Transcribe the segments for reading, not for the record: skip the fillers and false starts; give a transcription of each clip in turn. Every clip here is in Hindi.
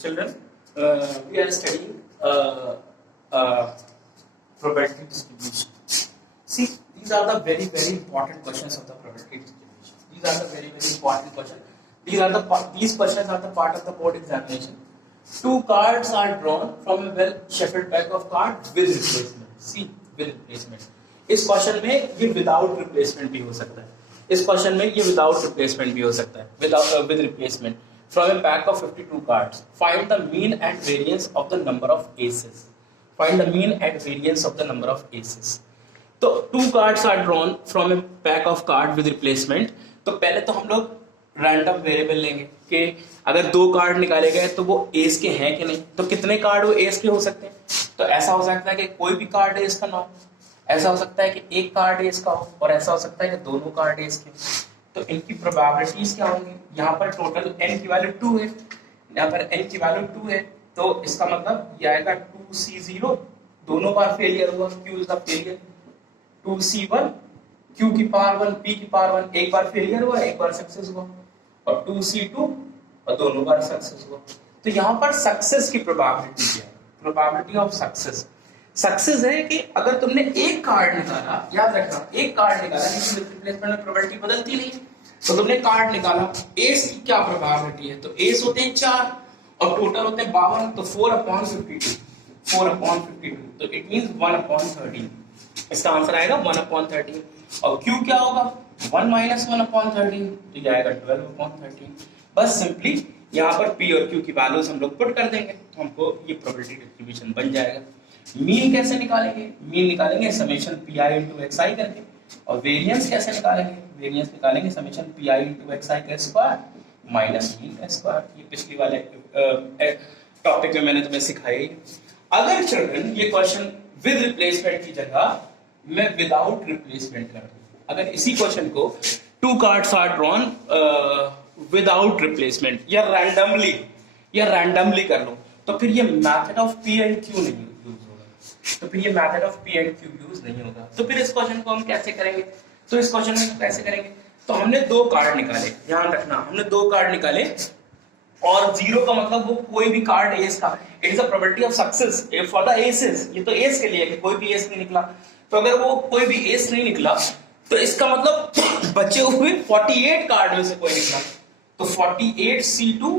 Children, we are studying probability distribution. See, these are the very important questions of the probability distribution. These are the very important questions. These questions are the part of the board examination. Two cards are drawn from a well shuffled pack of cards with replacement. See, with replacement. इस क्वेश्चन में ये विदाउट रिप्लेसमेंट भी हो सकता है. इस क्वेश्चन में ये विदाउट रिप्लेसमेंट भी हो सकता है. With replacement. From a pack of 52 cards, find the mean and variance of the number of aces. Find the mean and variance of the number of aces. तो two cards are drawn from a pack of card with replacement. तो पहले तो हम लोग रैंडम वेरिएबल लेंगे कि अगर दो कार्ड निकाले गए तो वो एस के हैं कि नहीं. तो कितने कार्ड वो एस के हो सकते हैं. तो ऐसा हो सकता है कि कोई भी कार्ड एस का ना हो, ऐसा हो सकता है कि एक कार्ड एस का हो, और ऐसा हो सकता है कि दोनों कार्ड एस के. तो इनकी प्रोबेबिलिटीज क्या होंगी. यहाँ पर टोटल n की वैल्यू 2 है, यहाँ पर n की वैल्यू 2 है. तो इसका मतलब ये आएगा 2c0. दोनों बार फेलियर हुआ, q is the failure. 2c1 q की पावर 1 p की पावर 1, एक बार फेलियर हुआ, एक बार सक्सेस हुआ. और 2c2 और दोनों बार सक्सेस हुआ. तो यहाँ पर सक्सेस की प्रोबेबिलिटी क्या है. प्रोबेबिलिटी ऑफ सक्सेस है कि अगर तुमने एक कार्ड निकाला, याद रखना एक कार्ड निकाला, लेकिन रिप्लेसमेंट में प्रोबेबिलिटी बदलती नहीं. तो तुमने कार्ड निकाला, एस की क्या प्रोबेबिलिटी है. तो एस होते हैं 4 और टोटल होते हैं 52. तो 4/52, 4/52. तो इट मींस 1/13. इसका आंसर आएगा 1/13. और क्यू क्या होगा 1 - 1/13. तो ये आएगा 12/13. बस सिंपली यहाँ पर पी और क्यू की वैल्यूज हम लोग पुट कर देंगे तो हमको ये प्रोबेबिलिटी डिस्ट्रीब्यूशन बन जाएगा. मीन कैसे निकालेंगे. मीन निकालेंगे summation P I into X I करके. और वेरिएंस कैसे निकालेंगे. वेरिएंस निकालेंगे summation P I into X I का स्क्वायर माइनस मीन का स्क्वायर. ये पिछली वाले टॉपिक में मैंने तुम्हें सिखाई. अगर चिल्ड्रन ये क्वेश्चन विद रिप्लेसमेंट की जगह मैं विदाउट रिप्लेसमेंट कर दूं, अगर इसी क्वेश्चन को two cards are drawn without replacement या रैंडमली कर लूं, तो फिर ये method of p and q नहीं यूज होगा. तो फिर ये method of p and q use नहीं होगा. तो फिर इस क्वेश्चन को हम कैसे करेंगे. तो इस क्वेश्चन में कैसे करेंगे. तो हमने दो कार्ड निकाले, ध्यान रखना हमने दो कार्ड निकाले, और जीरो का मतलब वो कोई भी कार्ड एस का. It is a probability of success for the aces. ये तो एस के लिए है कि कोई भी एस नहीं निकला. तो अगर वो कोई भी एस नहीं निकला तो इसका मतलब बचे हुए 48 कार्ड में से कोई निकला. तो 48c2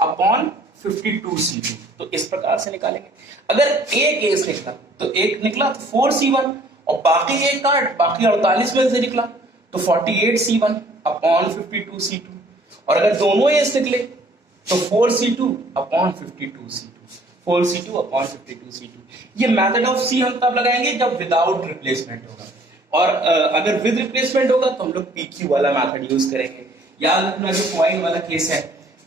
अपॉन 52c2. तो इस प्रकार से निकालेंगे. अगर एक एस निकला तो एक निकला तो 4c1, और बाकी एक कार्ड बाकी 48 में से निकला तो 48c1 अपॉन 52c2. और अगर दोनों एस निकले तो 4c2 upon 52c2, 4c2 upon 52c2. ये मेथड ऑफ सी हम तब लगाएंगे जब विदाउट रिप्लेसमेंट होगा. और अगर विद रिप्लेसमेंट होगा तो हम लोग पीक्यू वाला मेथड यूज करेंगे. याद रखना जो कॉइन वाला केस है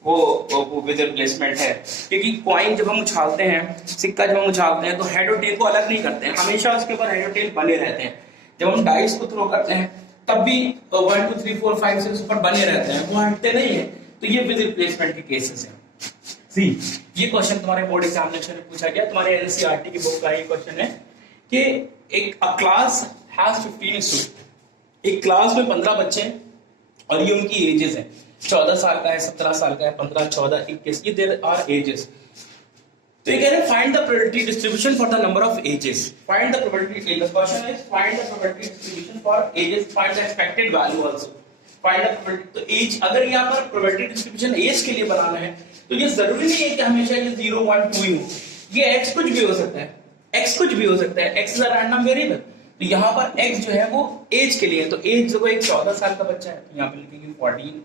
वो विद रिप्लेसमेंट है, क्योंकि कॉइन जब हम उछालते हैं, सिक्का जब हम उछालते हैं तो हेड और टेल को अलग नहीं करते हैं, हमेशा उसके ऊपर हेड और टेल बने रहते हैं. जब हम डाइस को थ्रो करते हैं तब भी 1 2 3 4 5 6 ऊपर बने रहते हैं, वो हटते नहीं है. तो ये विद रिप्लेसमेंट के केसेस हैं. सी ये क्वेश्चन तुम्हारे बोर्ड एग्जामिनेशन में पूछा गया. तुम्हारे एनसीईआरटी की बुक का ये क्वेश्चन है कि एक क्लास हैज 15 स्टूडेंट. एक क्लास में 15 बच्चे हैं और ये उनकी एजेस हैं. 14 साल का है, 17 साल का है, 15, 14, 21, ये देयर आर एजेस. तो ये कह रहे हैं find the probability distribution for the number of aces. Find the probability. The question is find the probability distribution for aces. Find the expected value also. Find the probability. तो एज, अगर यहाँ पर प्रोबेबिलिटी डिस्ट्रीब्यूशन एज के लिए बनाना है तो ये जरूरी नहीं है कि हमेशा ये 0 1 2 ही हो. ये x कुछ भी हो सकता है, x कुछ भी हो सकता है. x is a random variable. तो यहाँ पर x जो है वो एज के लिए है. तो एज देखो, एक 14 साल का बच्चा है तो यहाँ पे लिखेंगे 14.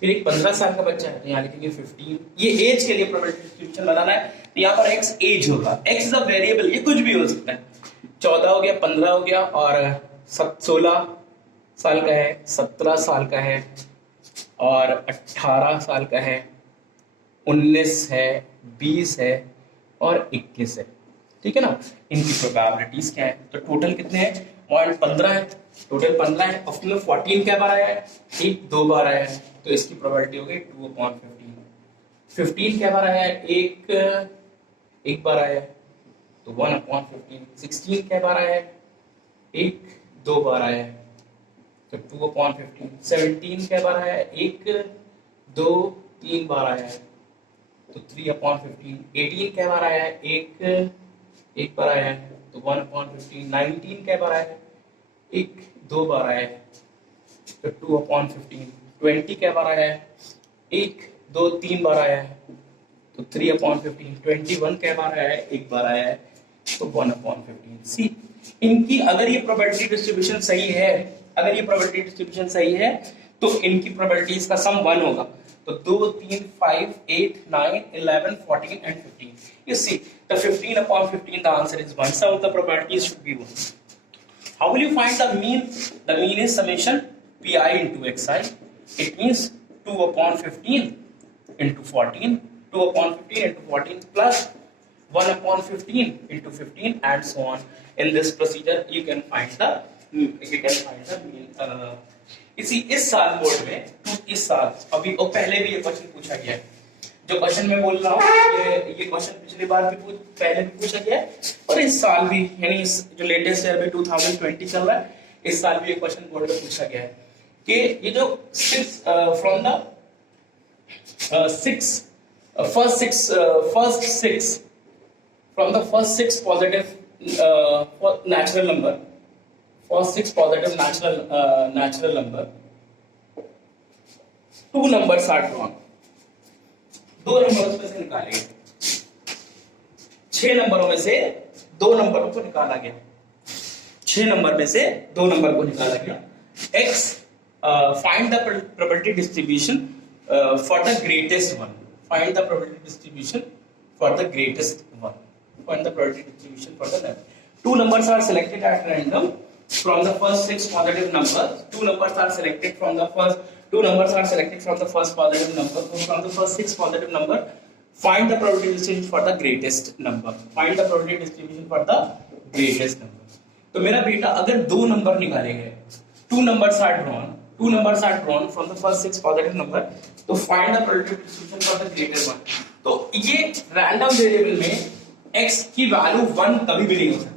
फिर एक 15 साल का बच्चा है तो यहाँ लिखेंगे 15. ये एज के लिए प्रोबेबिलिटी डिस्ट्रीब्यूशन बनाना है. तो यहाँ पर x एज होगा. x इज अ वेरिएबल, ये कुछ भी हो सकता है. 14 हो गया, 15 हो गया, और 16 साल का है, 17 साल का है, और 18 साल का है, 19 है, 20 है, और 21 है. ठीक है ना. इनकी प्रोबेबिलिटीज क्या है. तो टोटल कितने हैं. 15 है. टोटल 15 है. और उसमें 14 क्या बार आया है, एक 2 बार आया है. तो इसकी प्रोबेबिलिटी हो गई 2/15. 15 क्या बार आया है, एक बार आया है तो 1/15. 16 क्या बार आया है, एक 2 बार आया है तो 2/15. 17 क्या बार आया है, एक 2 3 बार आया है तो 3/15। 18 कै बार आया है, एक बार आया है, तो 1/15। 19 कै बार आया है, एक दो बार आया है, तो 2/15। 20 कै बार आया है, एक दो तीन बार आया है, तो 3/15। 21 कै बार आया है, एक बार आया है, तो 1/15। सी इनकी अगर ये प्रोबेबिलिटी डिस्ट्रीब्यूशन सही है, अगर ये प्रोबेबिलिटी डिस्ट्रीब्यूशन सही है तो इनकी प्रोबेबिलिटीज का सम 1 होगा। तो 2, 3, 5, 8, 9, 11, 14 and 15. You see, the 15/15, the answer is 1. Some of the probabilities should be 1. How will you find the mean? The mean is summation pi into xi. It means 2/15 into 14, 2/15 into 14 plus 1/15 into 15 and so on. In this procedure, you can find the mean. इस साल बोर्ड में, इस साल अभी और पहले भी ये क्वेश्चन पूछा गया है। जो क्वेश्चन मैं बोल रहा हूँ ये क्वेश्चन पिछली बार भी पहले भी पूछा गया है और इस साल भी, यानी इस जो लेटेस्ट ईयर में 2020 चल रहा है, इस साल भी ये क्वेश्चन बोर्ड में पूछा गया है कि ये जो from the first six positive natural number, first 6 positive natural number, 2 numbers are drawn. 2 नंबरों में से निकाले गए, 6 नंबरों में से 2 नंबरों को निकाला गया, 6 नंबर में से 2 नंबर को निकाला गया। X, find the probability distribution for the greatest one. Find the probability distribution for the greatest one. Find the probability distribution for the number. 2 numbers are selected at random from the first 6 positive numbers. 2 numbers are selected from the first positive number. From the first 6 positive number, find the probability distribution for the greatest number. Find the probability distribution for the greatest number. तो मेरा बेटा अगर 2 नंबर निकाले गए, 2 numbers are drawn from the first 6 positive number, तो find the probability distribution for the greater one. तो ये रैंडम वेरिएबल में x की वैल्यू 1 कभी भी नहीं हो सकती,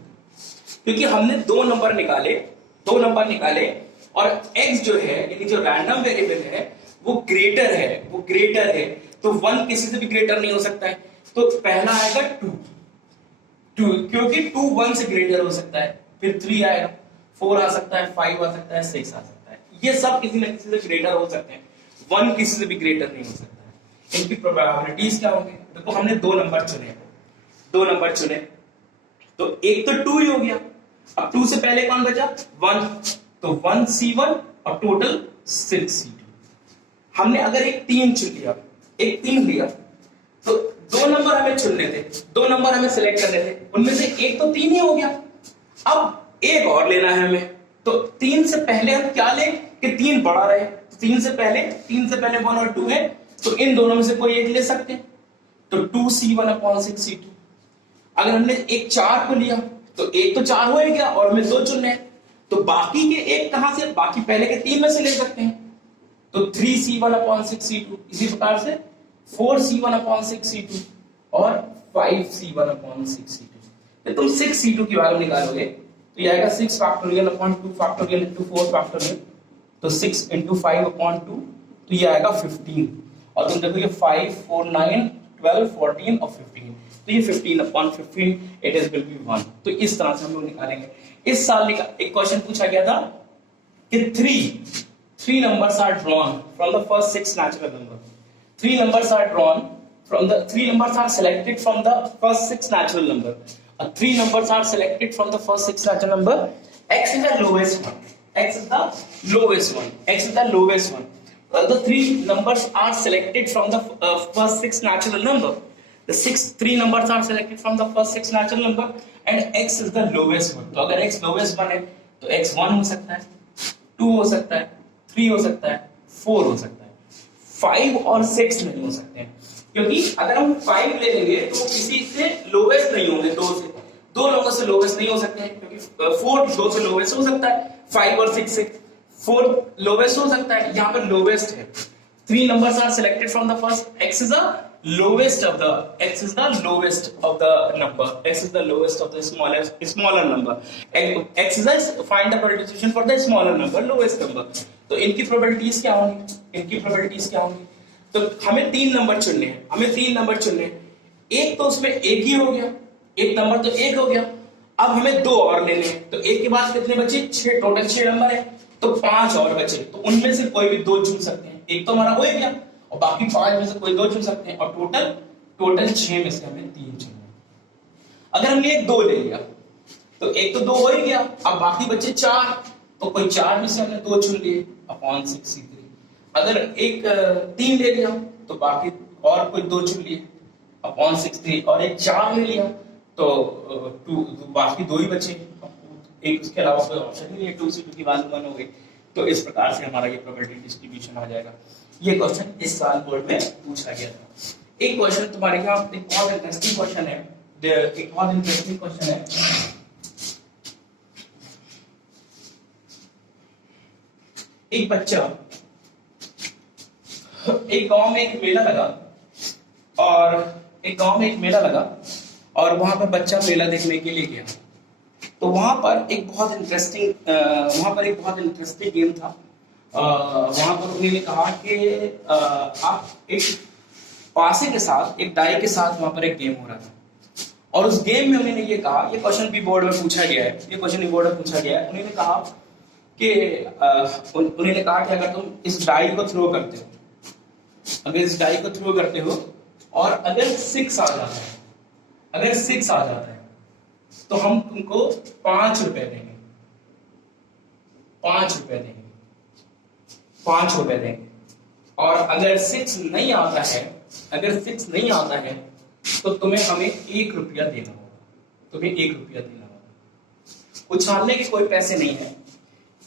क्योंकि हमने 2 नंबर निकाले और x जो है, यानी जो रैंडम वेरिएबल है वो ग्रेटर है, तो 1 किसी से भी ग्रेटर नहीं हो सकता है। तो पहला आएगा 2, क्योंकि 2 1 से ग्रेटर हो सकता है, फिर 3 आएगा, 4 आ सकता है, 5 आ सकता है, 6 आ सकता है, ये सब किसी न किसी से ग्रेटर हो सकते हैं, 1 किसी से भी ग्रेटर नहीं हो सकता है। इनकी प्रोबेबिलिटीज क्या होंगी? देखो हमने 2 नंबर चुने, तो एक तो 2 ही हो गया, अब 2 से पहले कौन बचा? 1, तो 1 C1 और टोटल 6 C2। हमने अगर एक 3 चुन लिया, एक 3 लिया, तो 2 नंबर हमें चुनने थे, 2 नंबर हमें सिलेक्ट करने थे, उनमें से एक तो 3 ही हो गया, अब एक और लेना है हमें, तो 3 से पहले हम क्या लें कि 3 बड़ा रहे, तो 3 से पहले 1 और 2 है, तो इन दोनों में से कोई एक ले सकते हैं, तो 2C1/6 C2। अगर हमने एक 4 को लिया तो एक तो 4 हो ही गया और हमें 2 चुनने हैं, तो बाकी के एक कहां से? बाकी पहले के 3 में से ले सकते हैं, तो 3C1/6 C2। इसी प्रकार से 4C1/6 C2 और 5C1/6 C2। तो तुम 6 C2 की वैल्यू निकालोगे तो ये आएगा 6 factorial upon 2 factorial into 4 factorial, तो 6 इंटू 5/2, तो ये आएगा 15। और तुम देखो ये 5, 4, 9, 12, 14 और 15, तो ये 15/15 इट इज विल बी 1। तो इस तरह से हम लोग निकालेंगे। इस साल एक क्वेश्चन पूछा गया था कि 3 numbers are drawn from the first 6 natural number. 3 numbers are drawn from the 3 numbers are selected from the first 6 natural number. 3 numbers are selected from the first 6 natural number. X is the lowest one. X is the lowest one. The 3 numbers are selected from the first 6 natural number. The 3 numbers are selected from the first 6 natural number and x is the lowest one. तो अगर x lowest one है तो x 1 हो सकता है, 2 हो सकता है, 3 हो सकता है, 4 हो सकता है, 5 और 6 नहीं हो सकते हैं, क्योंकि अगर हम 5 ले लेंगे तो किसी से लोवेस्ट नहीं होंगे, 2 लोगों से लोवेस्ट नहीं हो सकते हैं, क्योंकि 4 2 से लोवेस्ट हो सकता है, 5 और 6 से 4 लोवेस्ट हो सकता है, यहाँ पर लोवेस्ट है। 3 numbers are selected from the first, x is the lowest of the number, x is the lowest of the smaller number, x is the find the probability for the smaller number, lowest number। तो इनकी प्रोबेबिलिटीज क्या होंगी? तो हमें 3 नंबर चुनने हैं, हमें 3 नंबर चुनने हैं। एक तो उसमें एक ही हो गया, एक नंबर तो एक हो गया। अब हमें 2 और लेने हैं, तो एक के बाद कितने बचे? 6, टोटल 6 नंबर है, तो 5 और बचे। तो उनमें से कोई भी 2 चुन सकते हैं। एक तो हमारा हो ही गया और बाकी 5 में से कोई 2 चुन सकते हैं, और टोटल 6 में से हमें 3 चुनना है। अगर हमने एक 2 ले लिया तो एक तो 2 हो ही गया, अब बाकी बचे 4, तो कोई 4 में से हमने 2 चुन लिए अपॉन 6 अगर एक 3 ले लिया तो बाकी और कोई 2 चुन लिए अपॉन 6 और एक 4 ले लिया तो 2, बाकी 2 ही बचे, एक उसके अलावा कोई ऑप्शन ही नहीं है। 2 की वैल्यू 1 हो गई। तो इस प्रकार से हमारा ये प्रोबेबिलिटी डिस्ट्रीब्यूशन आ जाएगा। ये क्वेश्चन इस साल बोर्ड में पूछा गया था। एक क्वेश्चन तुम्हारे यहाँ एक बहुत इंटरेस्टिंग क्वेश्चन है, एक बहुत इंटरेस्टिंग क्वेश्चन है। एक बच्चा, एक गांव में एक मेला लगा और वहां पर बच्चा मेला देखने के लिए गया। तो वहां पर एक बहुत इंटरेस्टिंग गेम था। वहां पर उन्होंने कहा कि आप एक पासे के साथ, एक डाई के साथ वहां पर एक गेम हो रहा था, और उस गेम में उन्होंने ये कहा, ये क्वेश्चन भी बोर्ड में पूछा गया है, उन्होंने कहा कि अगर तुम इस डाई को थ्रो करते हो, और अगर 6 आ जाता है, तो हम तुमको 5 रुपए देंगे, 5 रुपए देंगे। और अगर 6 नहीं आता है, तो तुम्हें हमें 1 रुपया देना होगा। उछालने के कोई पैसे नहीं है,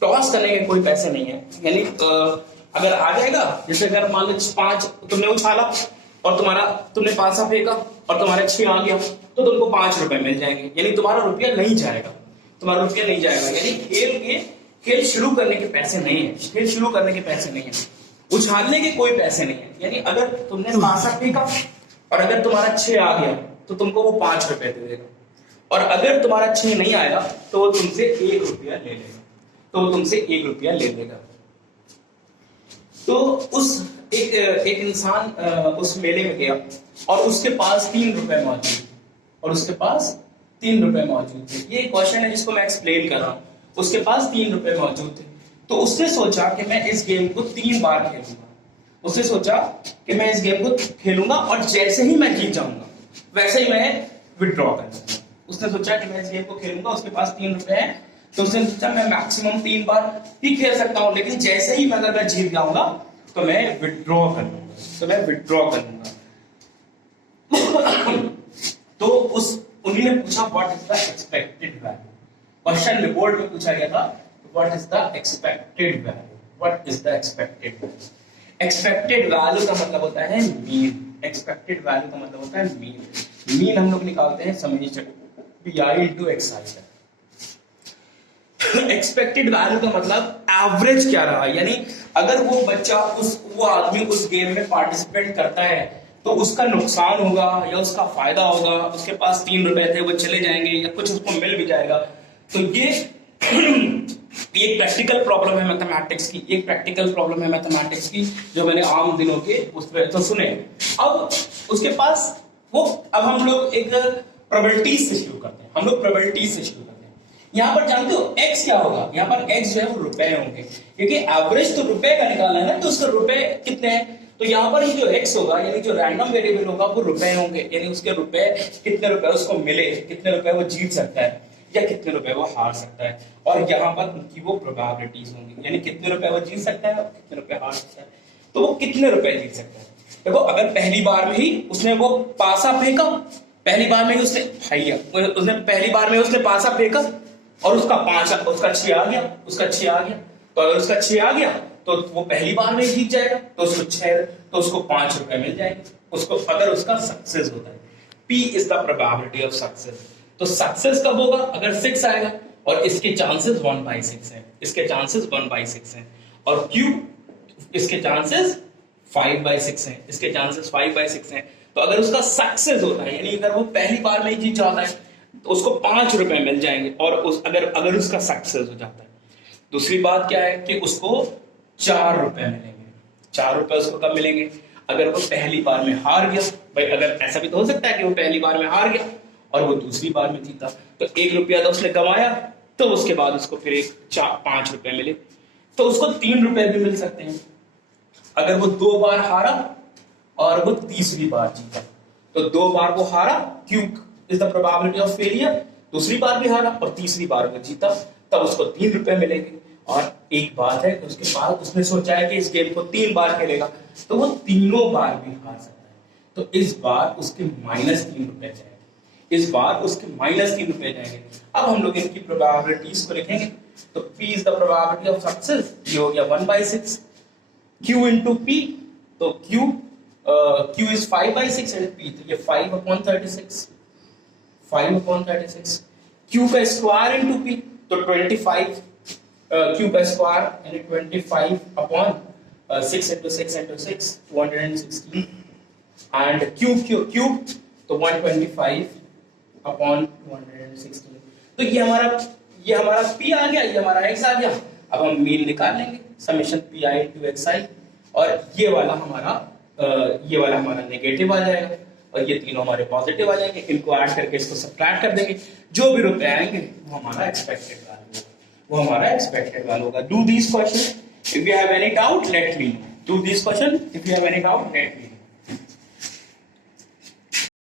टॉस करने के कोई पैसे नहीं है। यानी अगर आ जाएगा, जैसे अगर मान लो 5 तुमने उछाला और तुमने पासा फेंका और तुम्हारा 6 आ गया, तो तुमको 5 रुपए मिल जाएंगे। यानी तुम्हारा रुपया नहीं जाएगा। यानी खेल शुरू करने के पैसे नहीं है, उछालने के कोई पैसे नहीं है। यानी अगर तुमने पासा फेंका और अगर तुम्हारा 6 आ गया, तो तुमको वो 5 रुपए दे देगा, और अगर तुम्हारा 6 नहीं आएगा तो वो तुमसे 1 रुपया ले लेगा। तो एक इंसान उस मेले में गया और उसके पास 3 रुपए मौजूद थे। ये क्वेश्चन है जिसको मैं एक्सप्लेन कर रहा हूँ। उसके पास 3 रुपए मौजूद थे, तो उसने सोचा कि मैं इस गेम को 3 बार खेलूंगा, और जैसे ही मैं जीत जाऊंगा वैसे ही मैं विड्रॉ कर दूंगा। उसने सोचा कि मैं इस गेम को खेलूंगा, उसके पास 3 रुपए है, तो उसने सोचा मैं मैक्सिमम 3 बार ही खेल सकता हूँ, लेकिन जैसे ही अगर मैं जीत जाऊंगा तो मैं विड्रॉ कर लूंगा। तो उन्होंने पूछा what is the expected value. Question में बोर्ड में पूछा गया था what is the expected value. Expected value का मतलब होता है मीन। मीन हम लोग निकालते हैं summation pi into xi। Expected value का मतलब एवरेज क्या रहा, यानी अगर वो बच्चा वो आदमी उस गेम में पार्टिसिपेट करता है तो उसका नुकसान होगा या उसका फायदा होगा। उसके पास 3 रुपए थे, वो चले जाएंगे या कुछ उसको मिल भी जाएगा। तो ये प्रैक्टिकल प्रॉब्लम है मैथमेटिक्स की, जो मैंने आम दिनों के उस पर तो सुने। अब उसके पास अब हम लोग एक प्रोबेबिलिटी से शुरू करते हैं। यहाँ पर जानते हो x क्या होगा? यहाँ पर x जो है वो रुपए होंगे, क्योंकि एवरेज तो रुपए का निकालना है ना, तो उसके रुपए कितने हैं। तो यहाँ पर जो x होगा, यानी जो रैंडम वेरिएबल होगा वो रुपए होंगे, यानी उसके रुपए, कितने रुपए उसको मिले, कितने रुपए वो जीत सकता है या कितने रुपए वो हार सकता है। और यहाँ पर उनकी वो प्रोबेबिलिटीज होंगी, यानी कितने रुपए वो जीत सकता है और कितने रुपए हार सकता है। तो वो कितने रुपए जीत सकता है। देखो, अगर पहली बार में ही उसने वो पासा फेंका, उसने पासा फेंका और उसका 6 आ गया, तो अगर उसका 6 आ गया तो वो पहली बार में जीत जाएगा, तो उसको 5 रुपए मिल जाएंगे उसको, अगर उसका सक्सेस होता है। P is the probability of success. तो सक्सेस कब होगा? अगर 6 आएगा, और इसके चांसेस 1/6 हैं, और Q इसके चांसेस 5/6 हैं। तो अगर उसका सक्सेस होता है, यानी अगर वो पहली बार में ही जीत जाता है, तो उसको 5 रुपए मिल जाएंगे, और अगर उसका सक्सेस हो जाता है। दूसरी बात क्या है कि उसको 4 रुपए मिलेंगे। 4 रुपए उसको कब मिलेंगे? अगर वो पहली बार में हार गया, भाई अगर ऐसा भी तो हो सकता है कि वो पहली बार में हार गया और वो दूसरी बार में जीता, तो 1 रुपया तो उसने कमाया, तो उसके बाद उसको फिर 5 रुपए मिले, तो उसको 3 रुपए भी मिल सकते हैं। अगर वो 2 बार हारा और वो तीसरी बार जीता, तो 2 बार वो हारा, Q is the probability of failure, दूसरी बार भी हारा और तीसरी बार वो जीता, तब उसको 3 रुपए मिलेंगे। और एक बात है कि उसके बाद उसने सोचा है कि इस गेम को 3 बार खेलेगा, तो वो तीनों बार भी हार सकता है, तो इस बार उसके -3 रुपए जाएंगे, इस बार उसके -3 रुपए जाएंगे। अब हम लोग इनकी प्रोबेबिलिटीज को लिखेंगे, तो P is the probability of success, ये हो गया 1/6, Q इंटू P, तो Q इज 5/6 एंड P, तो ये 5/36, 5/36, Q का स्क्वायर इंटू P, तो 25, Q का स्क्वायर यानी 25/6 into 6 into 6, 216, and Q, तो 125/216। तो ये हमारा P आ गया, ये हमारा X आ गया। अब हम मीन निकाल लेंगे, समेशन PI into XI, और ये वाला हमारा नेगेटिव आ जाएगा और ये तीनों हमारे पॉजिटिव आ जाएंगे। इनको ऐड करके इसको सब्ट्रैक्ट कर देंगे, जो भी रुपए आएंगे वो हमारा एक्सपेक्टेड वैल्यू होगा। Do this question, if you have any doubt let me know.